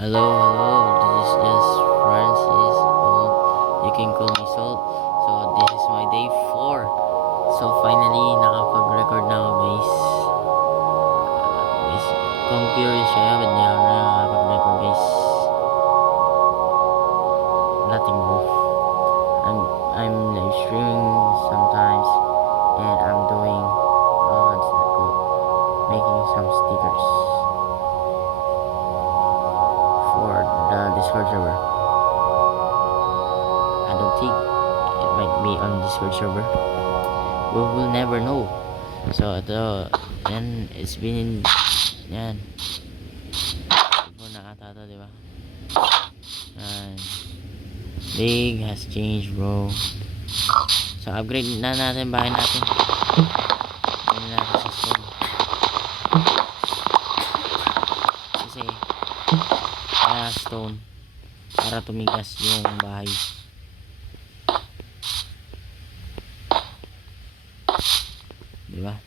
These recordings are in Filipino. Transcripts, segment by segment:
Hello, hello. This is just Francis. Or you can call me Salt. So this is my day 4. So finally, nakapag-record na ako, guys. Guys, kung curious kayo, ba't di ako nakapag-record, guys? Nothing, bro. I'm live streaming sometimes, and I'm doing what's that called? Making some stickers for the Discord server. I don't think it might be on Discord server. We will never know. So ito, yan, it's been yan. Ito nakatato, di ba? Yan. Big has changed, bro. So upgrade na natin bahay natin. Ano natin sa stone. Kasi kaya stone para tumigas yung bahay. Diba?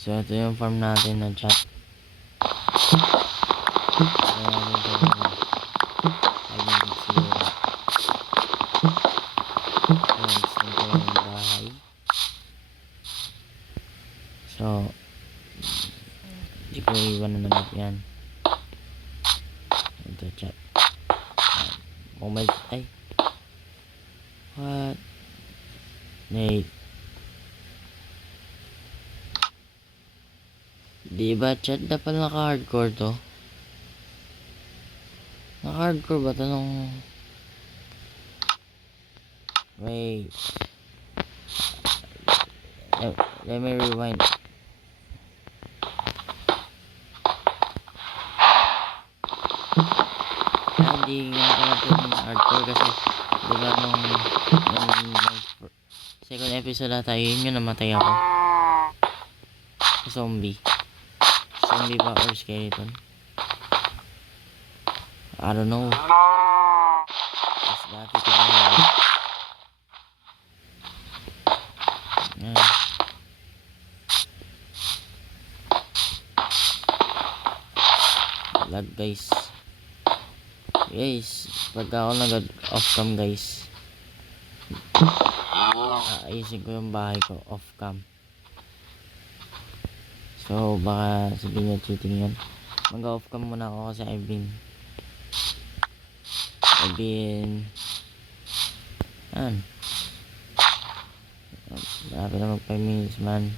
So ito yung farm natin na chat. Kaya natin ito yung 5 minutes siguro. So extend ko lang yung bahay. So hindi ko iwan na naman yan. Ito chat. Mobile. Ay. What? Wait. Diba chat? Dapat naka-hardcore to. Naka-hardcore ba to nung... Wait. Let me rewind. Hindi nga pala ito yung hardcore kasi diba nung second episode na tayo, yun yung namatay ako. Zombie ba or skeleton? I don't know. Mas dati ko na yun. Yan. Lag, guys. Pagka ako nag-off cam, guys, ayusin ko yung bahay ko off cam. So baka sabihin nyo cheating yun. Mag-off cam muna ako kasi I've been yan. Grabe na mag 5 minutes, man.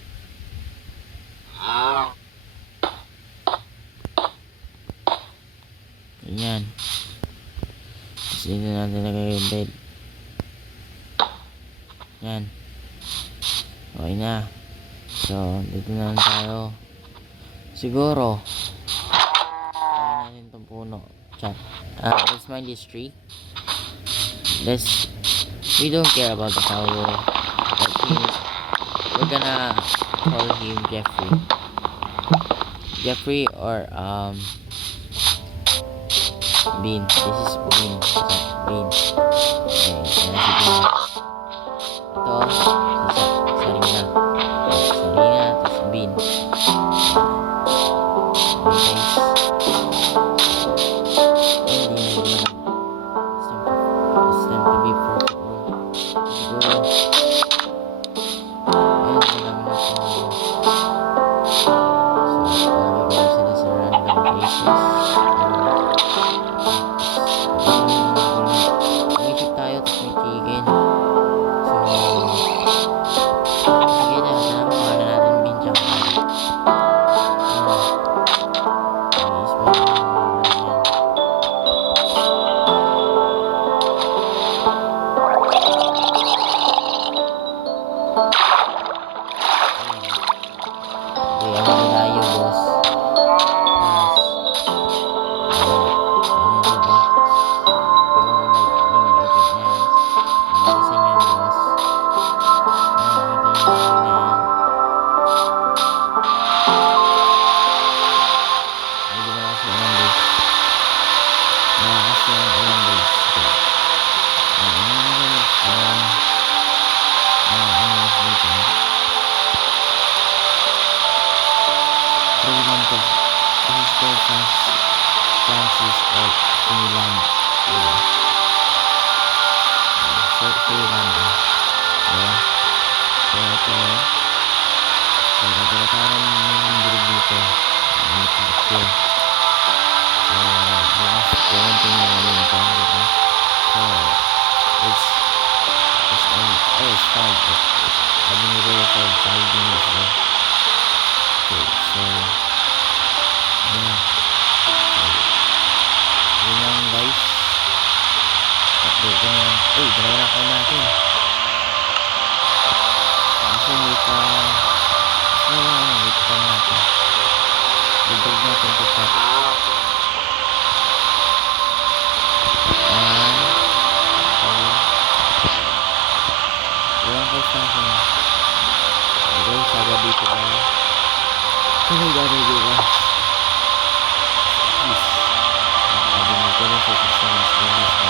Ganyan. Kasi dito natin lagay yung bed. Yan. Okay na. So dito na lang tayo. Siguro kaya natin itong puno. Chat. Let's mind this tree. We don't care about the tower. But we're gonna call him Jeffrey or Bean. This is Bean. Bean. Okay, yan si Bean. Ito si Sarina. Tapos Bean. Okay, guys. Hindi na it's time to be perfect, bro. Siguro ayan na lang na ito. So lagi ko sila sa random places. Umisip tayo tapos may chicken. So Dito na lang. Uy, dalawa na account natin. Kasi may pa... So, wait pa natin. Dagdag natin ito pa. Ilang calls natin. Okay, saga dito tayo. Kaya gano'n diba? Please. Sabi nito na sa 6 months.